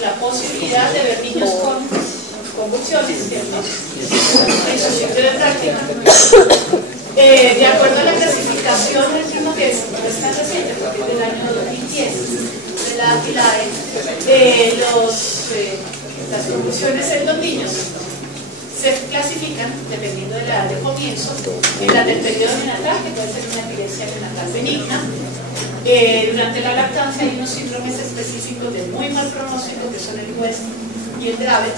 la posibilidad de ver niños con convulsiones, ¿cierto? En su ciclo de práctica. De acuerdo a la clasificación, el último que no es tan reciente, porque es del año 2010, de la APILAE, las convulsiones en los niños se clasifican, dependiendo de la edad de comienzo, en la del periodo neonatal, que puede ser una epilepsia neonatal benigna. Durante la lactancia hay unos síndromes específicos de muy mal pronóstico, que son el West y el Dravet.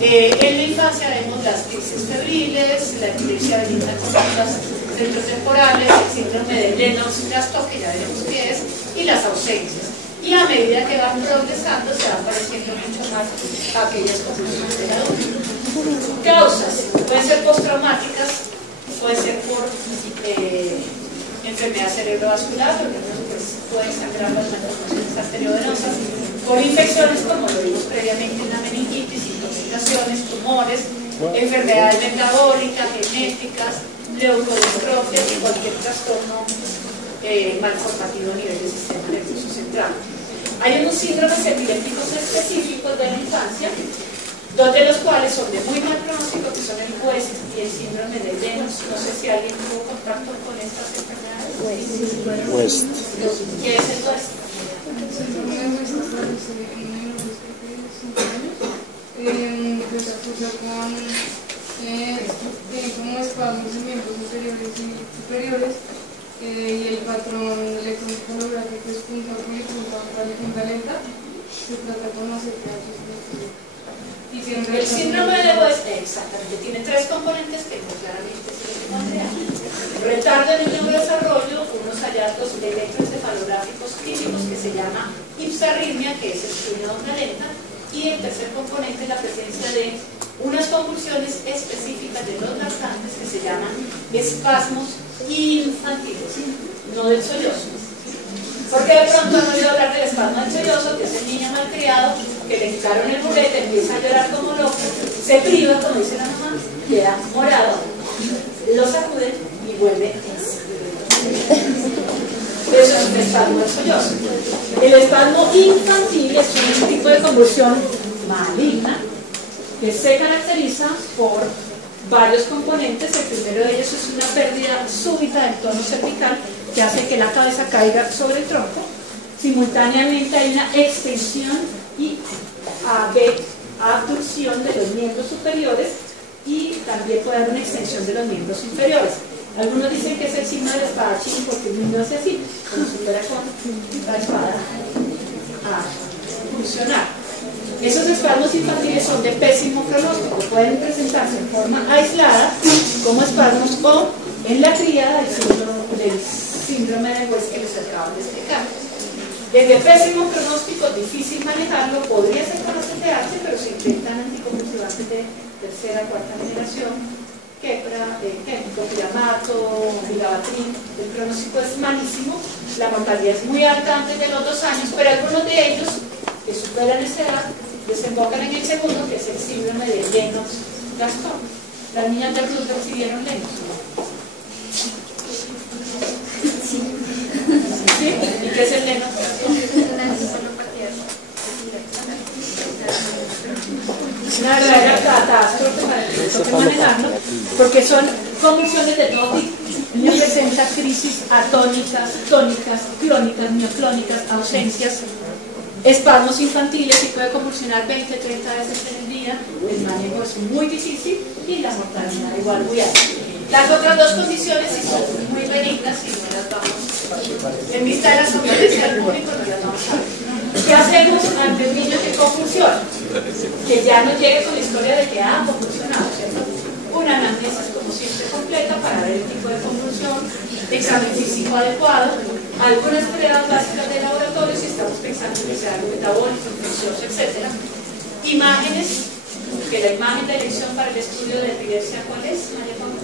En la infancia vemos las crisis febriles, la epilepsia benigna con ondas centrotemporales, el síndrome de Lennox-Gastaut, que ya veremos qué es, y las ausencias. Y a medida que van progresando se van pareciendo mucho más a aquellas convulsiones del adulto. Causas, pueden ser postraumáticas, puede ser por enfermedad cerebrovascular, porque pueden sangrar las malformaciones arteriovenosas, por infecciones como lo vimos previamente en la meningitis, intoxicaciones, tumores, enfermedades metabólicas, genéticas, leukodistrofias y cualquier trastorno malformativo a nivel del sistema nervioso central. Hay unos síndromes epilépticos específicos de la infancia, dos de los cuales son de muy mal pronóstico, que son el West y el síndrome de Lennox. No sé si alguien tuvo contacto con estas enfermedades. West. ¿Qué es el West? Que se asocia con como espasmos en miembros inferiores y superiores, y el patrón electroencefalográfico es punta polipunta punta lenta. Se trata con y el síndrome de West, exactamente, tiene tres componentes que claramente se les pondrían: retardo en el neurodesarrollo, unos hallazgos electroencefalográficos clínicos que se llama ipsarritmia, que es estudio de onda lenta, y el tercer componente es la presencia de unas convulsiones específicas de los lactantes que se llaman espasmos infantiles, no del sollozo. Porque de pronto han oído hablar del espasmo del sollozo, que es el niño malcriado que le quitaron el juguete, empieza a llorar como loco, se priva, como dice la mamá, queda morado, lo sacuden y vuelve eso es un espasmo del sollozo. El espasmo infantil es un tipo de convulsión maligna que se caracteriza por varios componentes. El primero de ellos es una pérdida súbita del tono cervical que hace que la cabeza caiga sobre el tronco. Simultáneamente hay una extensión y abducción de los miembros superiores, y también puede haber una extensión de los miembros inferiores. Algunos dicen que es el signo del espadachín porque el niño hace así, como si fuera con la espada a funcionar. Esos espasmos infantiles son de pésimo pronóstico, pueden presentarse en forma aislada como espasmos o en la tríada del síndrome de West que les acabo de explicar. Desde pésimo pronóstico, difícil manejarlo, podría ser con ACTH, pero se intentan anticonvulsivantes de tercera o cuarta generación, Keppra, Clopidogrel, Vigabatrin. El pronóstico es malísimo, la mortalidad es muy alta antes de los 2 años, pero algunos de ellos que superan esa edad desembocan en el segundo, que es el síndrome de Lennox-Gastaut. Las niñas del sur recibieron Lennox. ¿Sí? ¿Y qué es el Lennox-Gastaut? Una verdadera catástrofe para el que toque manejarlo, porque son convulsiones de todo tipo. El niño presenta crisis atónicas, tónicas, clónicas, mioclónicas, ausencias, espasmos infantiles, y puede convulsionar 20-30 veces en el día. El manejo es muy difícil y la mortalidad igual muy alta. Las otras dos condiciones sí son muy benignas y no las vamos, en vista de las conferencias del público, no las vamos a ver. ¿Qué hacemos ante un niño que convulsiona? Que ya no llegue con la historia de que ha convulsionado, ¿cierto? Una anamnesis como siempre completa para ver el tipo de convulsión, examen físico adecuado, algunas pruebas básicas de laboratorio si estamos pensando en que sea algo metabólico, infeccioso, etc. Imágenes, que la imagen de elección para el estudio de epilepsia, ¿cuál es, María Paula?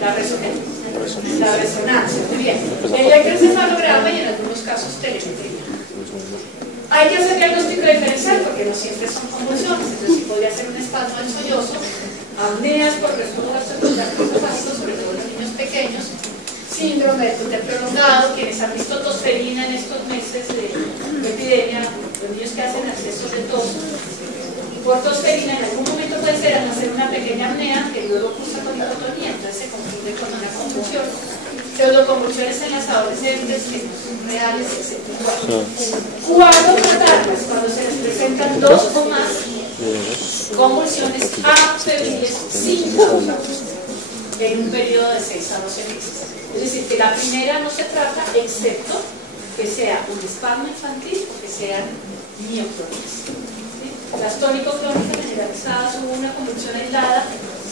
La resonancia. La resonancia, muy bien. El electroencefalograma y en algunos casos telemetría. Hay que hacer diagnóstico diferencial porque no siempre son convulsiones, entonces sí podría ser un espasmo del sollozo, apneas por reflujo gastroesofágico, sobre todo en los niños pequeños, síndrome de prolongado, quienes han visto tosferina en estos meses de epidemia, los niños que hacen acceso de tos, por tosferina, en algún momento puede ser hacer una pequeña apnea que luego cursa con hipotonía, entonces se confunde con una convulsión. Pseudoconvulsiones en las adolescentes que no son reales, etc. ¿Cuándo tratarlas? Cuando se les presentan 2 o más convulsiones afebriles sin causa en un periodo de 6 a 12 meses. Es decir, que la primera no se trata excepto que sea un espasmo infantil o que sean mioclónicas. ¿Sí? Las tónico-clónicas generalizadas, hubo una convulsión aislada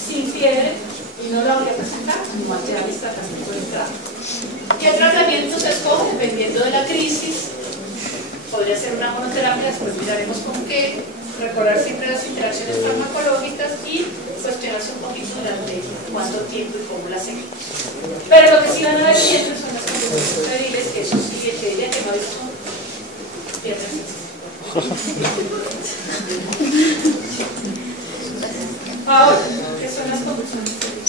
sin fiebre y no la voy a presentar, no materiales tratamiento de entrada. ¿Qué tratamiento se escoge? Dependiendo de la crisis, podría ser una monoterapia, después miraremos con qué, recordar siempre las interacciones farmacológicas y cuestionarse un poquito durante cuánto tiempo y cómo las seguimos. Pero lo que sí van a ver siempre son las convulsiones febriles, que eso sí, el que diría que no hay son piernas. Ahora, ¿qué son las convulsiones febriles?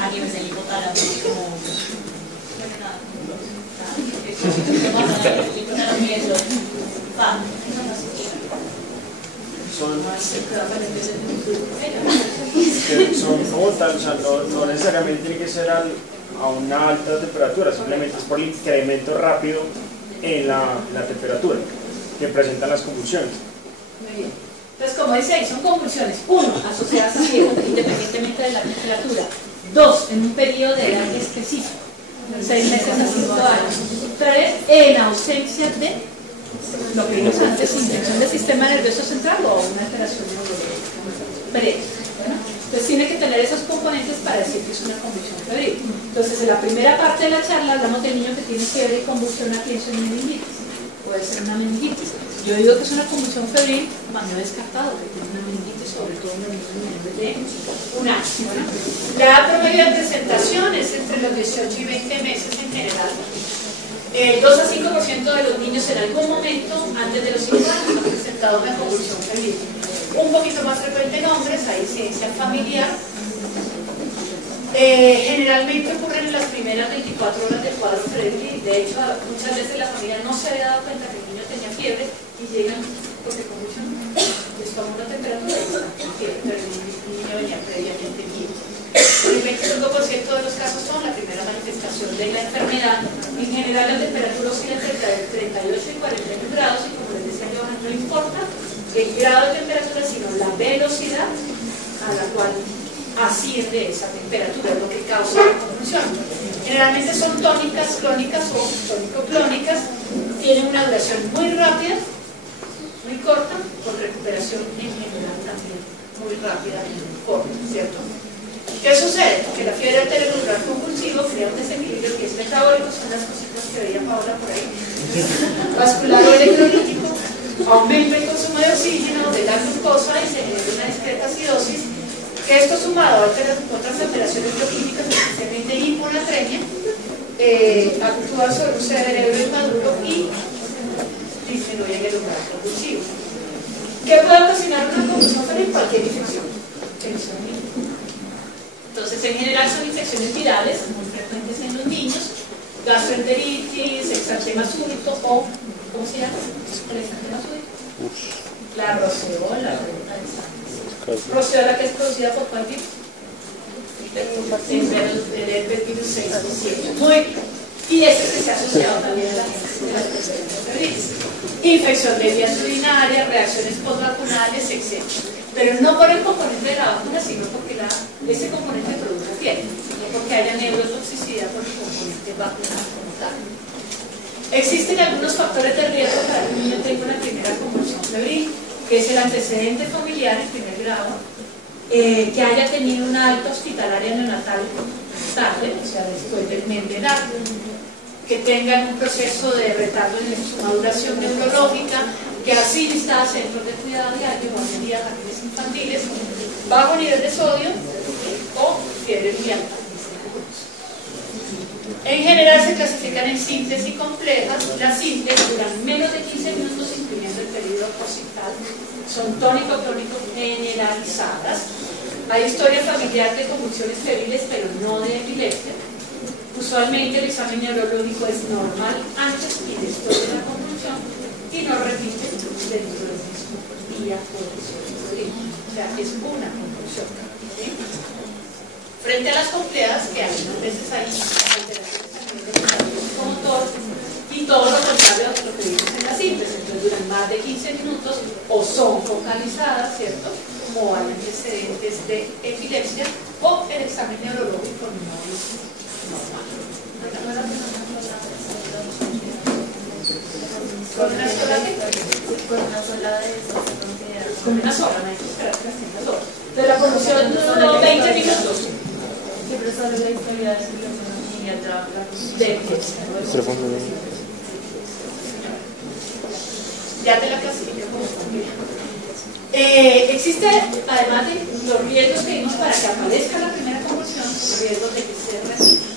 A nivel del hipotálamo, como son como tal, o sea, no necesariamente tiene que ser a una alta temperatura, simplemente es por el incremento rápido en la temperatura que presentan las convulsiones. Muy bien. Entonces, como dice ahí, son convulsiones, 1, asociadas a fiebre, independientemente de la temperatura; 2, en un periodo de edad específico, 6 meses a 5 años; 3, en ausencia de lo que vimos antes, infección del sistema nervioso central o una alteración neurológica previa. Entonces tiene que tener esos componentes para decir que es una convulsión febril. Entonces en la primera parte de la charla hablamos del niño que tiene fiebre y convulsiona, pienso en meningitis. Puede ser una meningitis. Yo digo que es una convulsión febril, cuando he descartado que tiene una meningitis, sobre todo en los niños de un año. ¿No? La edad promedio de presentación es entre los 18 y 20 meses en general. 2 a 5% de los niños en algún momento antes de los 5 años han presentado una convulsión febril. Un poquito más frecuente en hombres, hay incidencia familiar. Generalmente ocurren en las primeras 24 horas del cuadro febril. De hecho, muchas veces la familia no se había dado cuenta que el niño tenía fiebre y llegan porque convulsionó. Les tomó una temperatura y con fiebre, pero el niño venía previamente bien. El 25% de los casos son la primera manifestación de la enfermedad. En general, la temperatura oscila entre 38 y 41 grados y, como les decía Johan, no importa el grado de temperatura, sino la velocidad a la cual asciende esa temperatura, lo que causa la convulsión. Generalmente son tónicas, clónicas o tónico-clónicas, tienen una duración muy rápida, muy corta, con recuperación en general también muy rápida y corta, ¿cierto? ¿Qué sucede? Que la fiebre arterial convulsivo crea un desequilibrio que es metabólico, son las cositas que veía Paula por ahí, vascular o electrolítico, aumenta el consumo de oxígeno, de la glucosa y se genera una discreta acidosis, que esto sumado a otras alteraciones bioquímicas, especialmente hiponatremia, actúa sobre un cerebro inmaduro y disminuye el umbral convulsivo. ¿Qué puede ocasionar una convulsión febril? Cualquier infección. Entonces, en general son infecciones virales, muy frecuentes en los niños, gastroenteritis, exantema súbito o, ¿cómo se llama? El exantema súbito. La roceola, roceola que es producida por cuál virus? El herpes virus 6 o 7. Muy bien. Y ese que se ha asociado también a las infecciones febriles. Infección de vías urinarias, reacciones postvacunales, etc. Pero no por el componente de la vacuna, sino porque ese componente produce fiebre, no porque haya neurotoxicidad por el componente vacunal como tal. Existen algunos factores de riesgo para que un niño tenga una primera convulsión febril, que es el antecedente familiar en primer grado, que haya tenido una alta hospitalaria neonatal tarde, o sea, después del mes de edad, que tengan un proceso de retardo en su maduración neurológica, que asista a centros de cuidado diario, guarderías, jardines infantiles, bajo nivel de sodio o fiebre muy alta. En general se clasifican en simples y complejas. Las simples duran menos de 15 minutos, incluyendo el periodo occipital, son tónico-clónico generalizadas. Hay historia familiar de convulsiones febriles, pero no de epilepsia. Usualmente el examen neurológico es normal antes y después de la convulsión y no repite dentro del mismo día o episodio. O sea, es una convulsión. ¿Sí? Frente a las complejas, que algunas veces hay alteraciones a nivel del desarrollo motor y todo lo contrario a lo que vimos en las simples, entonces duran más de 15 minutos o son focalizadas, ¿cierto? O hay antecedentes de epilepsia o el examen neurológico no es normal. ¿Con una sola de? Con una sola de esas se considera. Con una sola, no hay que esperar que las tenga sola. Pero la convulsión duró 20 minutos. Siempre solo la historia de circulación y la De epilepsia. Ya te la clasifiqué como compleja. Existe, además de los riesgos que vimos para que aparezca la primera convulsión, los riesgos de que se repita,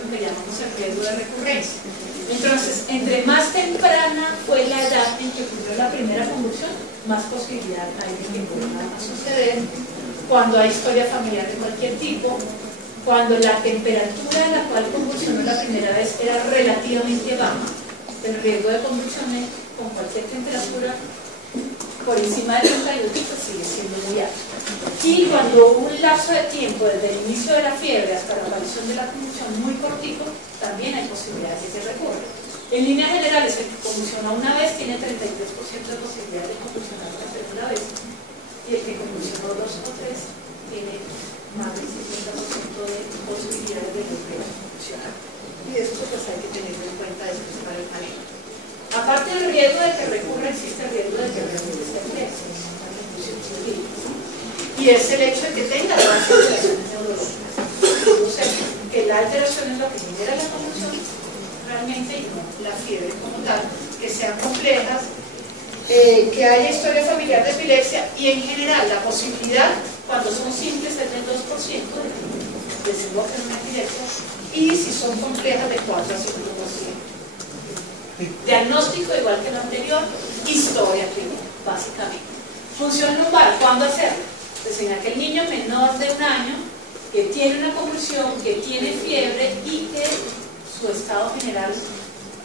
lo que llamamos el riesgo de recurrencia. Entonces, entre más temprana fue la edad en que ocurrió la primera convulsión, más posibilidad hay de que vuelva a suceder. Cuando hay historia familiar de cualquier tipo, cuando la temperatura en la cual convulsionó la primera vez era relativamente baja, el riesgo de convulsiones con cualquier temperatura por encima de 32 pues sigue siendo muy alto. Y cuando hubo un lapso de tiempo desde el inicio de la fiebre hasta la aparición de la convulsión muy cortico, también hay posibilidades de que recurra. En líneas generales, el que convulsiona una vez tiene 33% de posibilidad de convulsionar la segunda vez, y el que convulsionó dos o tres tiene más del 50% de posibilidades de volver a convulsionar. Y eso pues hay que tenerlo en cuenta después para el manejo. Aparte del riesgo de que recurra, existe el riesgo de que realmente se epilepsia, y es el hecho de que tenga las alteraciones neurológicas. O sea, que la alteración es lo que genera la convulsión realmente y no la fiebre como tal, que sean complejas, que haya historia familiar de epilepsia y en general la posibilidad, cuando son simples, es del 2% de desembocar en una epilepsia y si son complejas de 4 a 5%. Diagnóstico igual que el anterior, historia clínica, básicamente. Función lumbar, ¿cuándo hacerlo? Pues en aquel niño menor de 1 año que tiene una convulsión, que tiene fiebre y que su estado general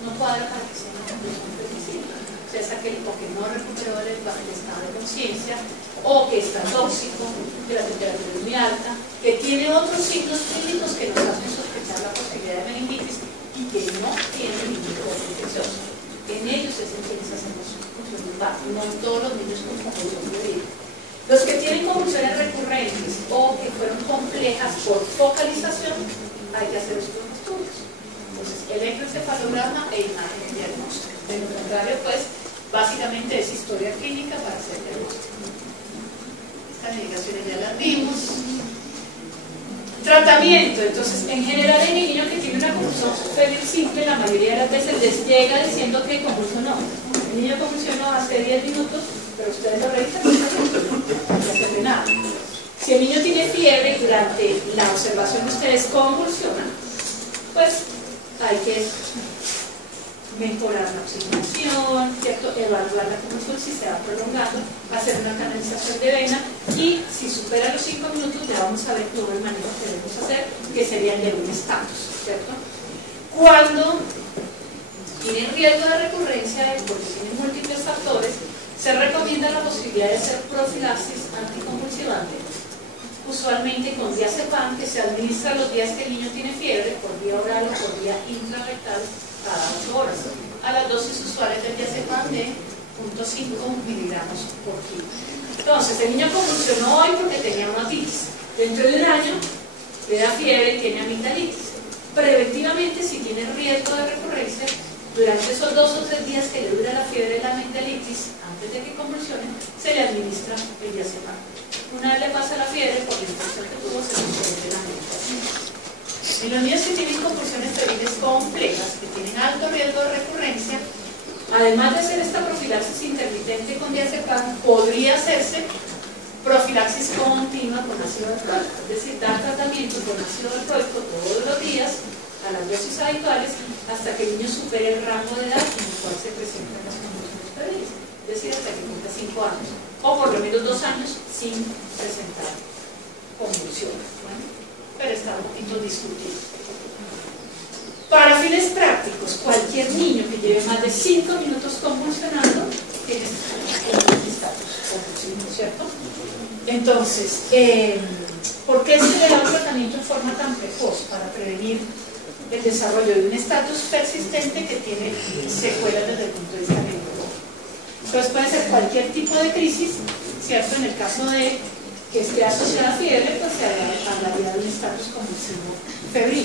no cuadra para que sea una convulsión febricida. O sea, es aquel o que no recuperó el estado de conciencia o que está tóxico, que la temperatura es muy alta, que tiene otros signos clínicos que nos hacen sospechar la posibilidad de meningitis y que no tiene ningún foco infeccioso. En ellos es en quienes hacemos función lumbar, no en todos los niños con convulsión febril. Los que tienen convulsiones recurrentes o que fueron complejas por focalización, hay que hacer estos estudios. Entonces, electroencefalograma e imagen diagnóstica. De lo contrario, pues, básicamente es historia clínica para hacer diagnóstico. Estas medicaciones ya las vimos. Tratamiento, entonces, en general el niño que tiene una convulsión febril simple, la mayoría de las veces les llega diciendo que convulsionó. El niño convulsionó hace 10 minutos, pero ustedes lo revisan y no hace nada. Si el niño tiene fiebre y durante la observación ustedes convulsionan, pues hay que mejorar la oxigenación, ¿cierto? Evaluar la convulsión si se va prolongando, hacer una canalización de vena y si supera los 5 minutos ya vamos a ver todo el manejo que debemos hacer, que sería el de un estatus, ¿cierto? Cuando tienen riesgo de recurrencia, porque tienen múltiples factores, se recomienda la posibilidad de hacer profilaxis anticonvulsivante, usualmente con diazepam, que se administra los días que el niño tiene fiebre, por vía oral o por vía intrarrectal, cada 8 horas, a las dosis usuales del diazepam de 0.5 miligramos por kilo. Entonces, el niño convulsionó hoy porque tenía una otitis. Dentro de 1 año, le da fiebre y tiene amigdalitis. Preventivamente, si tiene riesgo de recurrencia, durante esos 2 o 3 días que le dura la fiebre y la amigdalitis, antes de que convulsione, se le administra el diazepam. Una vez le pasa la fiebre, por la infección que tuvo, se le suspende la medicación. En los niños que tienen convulsiones febriles complejas, que tienen alto riesgo de recurrencia, además de hacer esta profilaxis intermitente con diazepam, podría hacerse profilaxis continua con ácido valproico, es decir, dar tratamiento con ácido valproico todos los días a las dosis habituales hasta que el niño supere el rango de edad en el cual se presentan las convulsiones febriles, es decir, hasta que cumpla 5 años, o por lo menos 2 años sin presentar convulsiones. Bueno, pero está un poquito discutido. Para fines prácticos, cualquier niño que lleve más de 5 minutos convulsionando tiene estatus convulsivo, ¿cierto? Entonces, ¿por qué se le da un tratamiento en forma tan precoz? Para prevenir el desarrollo de un estatus persistente que tiene secuelas desde el punto de vista neurológico. Entonces puede ser cualquier tipo de crisis, ¿cierto? En el caso de que esté asociada a fiebre, pues se hablaría de un estatus convulsivo febril.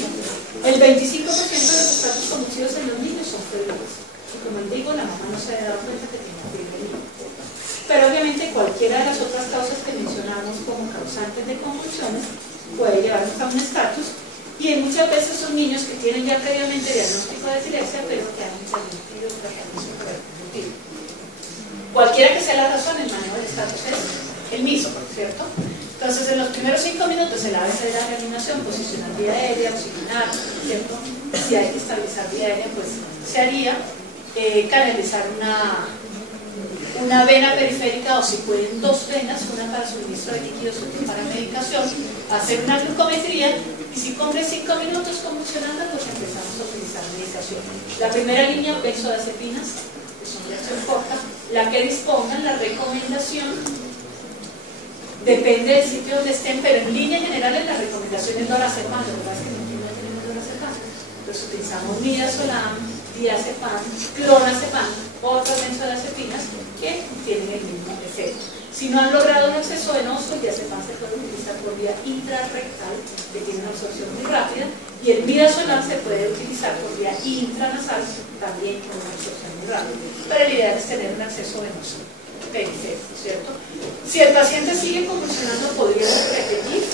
El 25% de los estatus convulsivos en los niños son febriles. Y como les digo, la mamá no se ha dado cuenta que tenía fiebre. Pero obviamente cualquiera de las otras causas que mencionamos como causantes de convulsiones puede llevarnos a un estatus, y muchas veces son niños que tienen ya previamente diagnóstico de epilepsia, pero que han interrumpido el tratamiento preventivo. Cualquiera que sea la razón, el manejo del estatus es el mismo, ¿cierto? Entonces, en los primeros 5 minutos, el ABC de la reanimación, posicionar vía aérea, oxigenar, ¿cierto? Si hay que estabilizar vía aérea, pues se haría, canalizar una vena periférica, o si pueden 2 venas, una para suministro de líquidos y otra para medicación, hacer una glucometría, y si cumple 5 minutos convulsionando, pues empezamos a utilizar medicación. La primera línea, benzodiazepinas, que son de acción corta, la que dispongan, la recomendación, depende del sitio donde estén, pero en línea general la recomendación es lorazepam, lo que pasa es que no tenemos lorazepam. Entonces utilizamos midazolam, diazepam, clonazepam, otras benzodiazepinas que tienen el mismo efecto. Si no han logrado un acceso venoso, el diazepam se puede utilizar por vía intrarrectal, que tiene una absorción muy rápida, y el midazolam se puede utilizar por vía intranasal, también con una absorción muy rápida. Pero el ideal es tener un acceso venoso periférico, ¿cierto? Si el paciente sigue convulsionando, podríamos repetir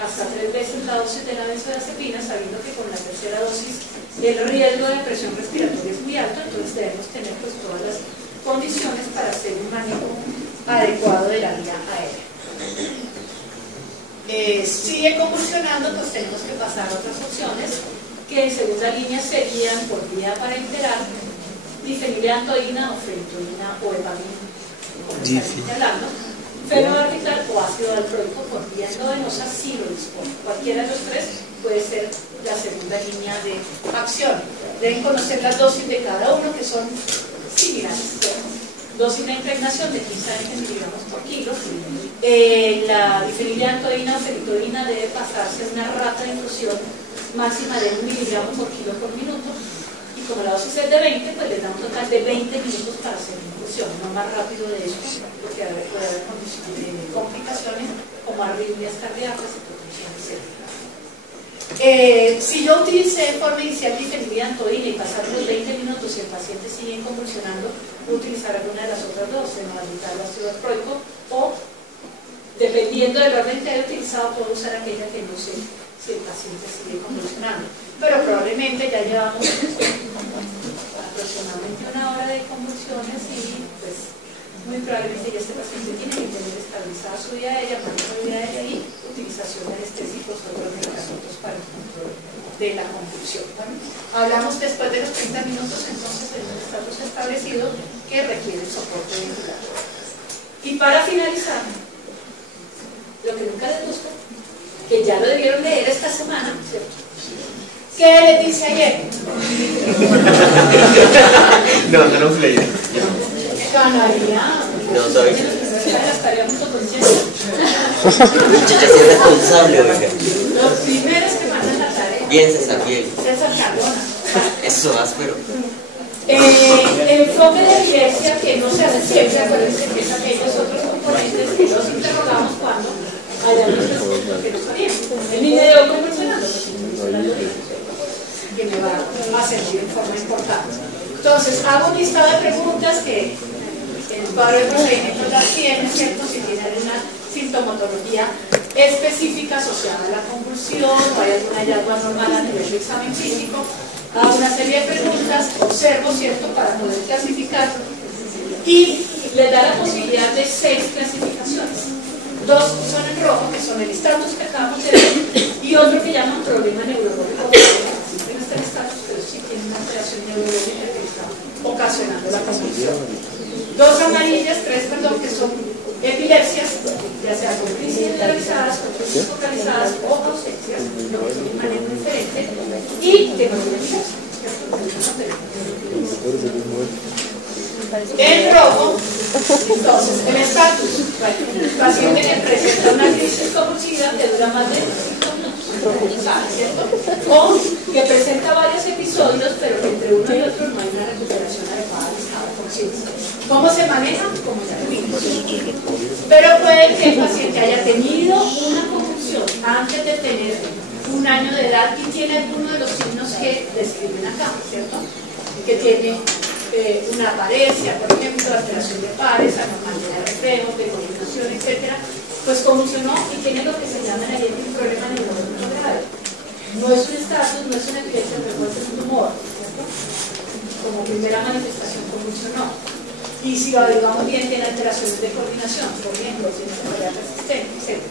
hasta 3 veces la dosis de la benzodiazepina, sabiendo que con la tercera dosis el riesgo de presión respiratoria es muy alto, entonces debemos tener pues todas las condiciones para hacer un manejo adecuado de la vía aérea. Sigue convulsionando, pues tenemos que pasar a otras opciones, que en segunda línea serían por vía parenteral, difenilamtoína o fenitoína o epamina, como estamos hablando, fenobarbital o ácido valproico por vía endovenosa, si lo dispone. Cualquiera de los 3 puede ser la segunda línea de acción. Deben conocer las dosis de cada uno, que son similares. Dosis de impregnación de 15 a 20 miligramos por kilo. La difenilamtoína o fenitoína debe pasarse una rata de infusión máxima de 1 miligramo por kilo por minuto. Y como la dosis es de 20, pues les da un total de 20 minutos para hacer la infusión, no más rápido de eso, porque puede haber complicaciones como arritmias cardíacas, hipertensión, etc. Si yo utilicé en forma inicial difenilamtoína y pasar los 20 minutos y el paciente sigue convulsionando, voy a utilizar alguna de las otras dos, fenobarbital o ácido valproico, o dependiendo del orden que haya utilizado, puedo usar aquella que no sé si el paciente sigue convulsionando. Pero probablemente ya llevamos aproximadamente 1 hora de convulsiones y pues muy probablemente ya este paciente tiene que tener estabilizada su vía aérea, manejo de vía aérea y utilización de anestésicos o otros medicamentos para el control de la convulsión. Bueno, hablamos después de los 30 minutos, entonces de un estatus establecido que requiere soporte ventilatorio. Y para finalizar, lo que nunca les gusta, que ya lo debieron leer esta semana, ¿cierto? ¿Qué les dice ayer? No lo leí. Ganaría. No sabes. Las tareas junto con Jessica. Muchacha, sí es responsable, oiga. Los primeros que mandan la tarea. Bien, César, bien. César Cardona. Eso, áspero. Enfoque de evidencia que no se hace siempre, acuérdense que es aquellos otros componentes que los interrogamos cuando hayamos respuestas que no sabían. El niño de hoy convulsionando, que me va a servir en forma importante. Entonces, hago un listado de preguntas que en el cuadro de procedimientos las tienen, ¿cierto? Si tienen una sintomatología específica asociada a la convulsión o hay algún hallazgo anormal a nivel de examen físico, hago una serie de preguntas, observo, ¿cierto?, para poder clasificar y les da la posibilidad de 6 clasificaciones. 2 son en rojo, que son el estatus que acabamos de ver, y otro que llaman problema neurológico. En este estatus, pero sí tiene una alteración neurológica que está ocasionando la convulsión. 2 amarillas, 3, perdón, que son epilepsias, ya sea con crisis generalizadas, con crisis focalizadas o ausencias, lo que es un manejo diferente, y tecnología diversa. En rojo, entonces, el estatus. El paciente que presenta una crisis convulsiva que dura más de 5 minutos, ¿cierto? O que presenta varios episodios, pero que entre uno y otro no hay una recuperación adecuada del estado de conciencia. ¿Cómo se maneja? Como ya lo vimos. Pero puede que el paciente haya tenido una convulsión antes de tener 1 año de edad y tiene alguno de los signos que describen acá, ¿cierto? Que tiene una apariencia, por ejemplo, alteración de pares, anormalidad de reflejos, de coordinación, etc. Pues convulsionó y tiene lo que se llama en el un problema neurológico grave. No es un estatus, no es una epilepsia, pero puede ser un tumor, ¿cierto? Como primera manifestación convulsionó. Y si lo averiguamos bien, tiene alteraciones de coordinación, por ejemplo, tiene enfermedad resistente, etc.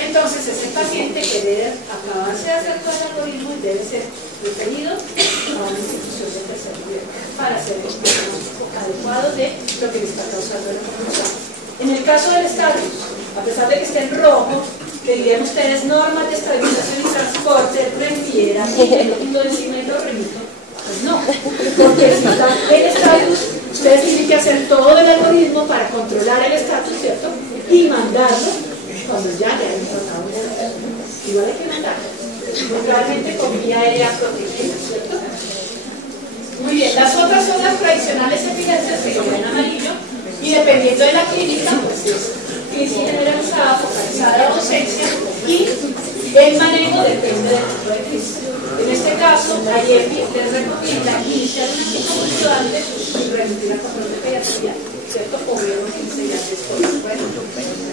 Entonces es el paciente que debe acabarse de hacer todo el algoritmo y debe ser referido a una institución de tercer nivel para hacer el diagnóstico adecuado de lo que le está causando la convulsión. En el caso del estatus, a pesar de que esté en rojo, que dirían ustedes normas de estabilización y transporte, refiera, y lo quito encima y lo remito, pues no, porque si está el estatus, ustedes tienen que hacer todo el algoritmo para controlar el estatus, ¿cierto? Y mandarlo cuando ya le han tratado de la persona. Igual hay que mandarlo, probablemente con vía aérea protegida, ¿cierto? Muy bien, las otras son las tradicionales epilepsias que quedan en amarillo y dependiendo de la clínica, pues es crisis generalizada, focalizada o ausencia y el manejo depende del tipo de crisis. En este caso, ayer les recomienda iniciar un anticonvulsivo antes y remitir a control de pediatría, ¿cierto? O ver 15 días después. Bueno,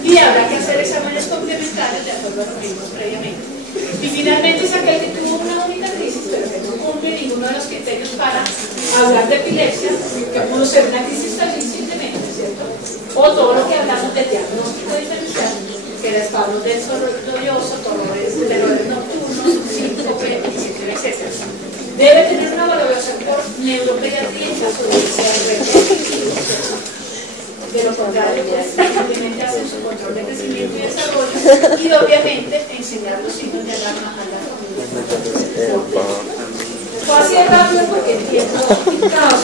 y habrá que hacer exámenes complementarios de acuerdo a lo que vimos previamente. Y finalmente es aquel que tuvo una única crisis, pero que no cumple ninguno de los criterios para hablar de epilepsia, que pudo ser una crisis también simplemente, ¿cierto? O todo lo que hablamos del diagnóstico diferencial, que era espasmos denso doloroso, terrores nocturnos, síncope, etc. Debe tener una valoración por neuropediatría en caso de que sea reproductivo. De lo contrario, pues simplemente hacen su control de crecimiento y desarrollo y obviamente enseñar los signos de alarma a la familia. Fue así de rápido porque entiendo el caos.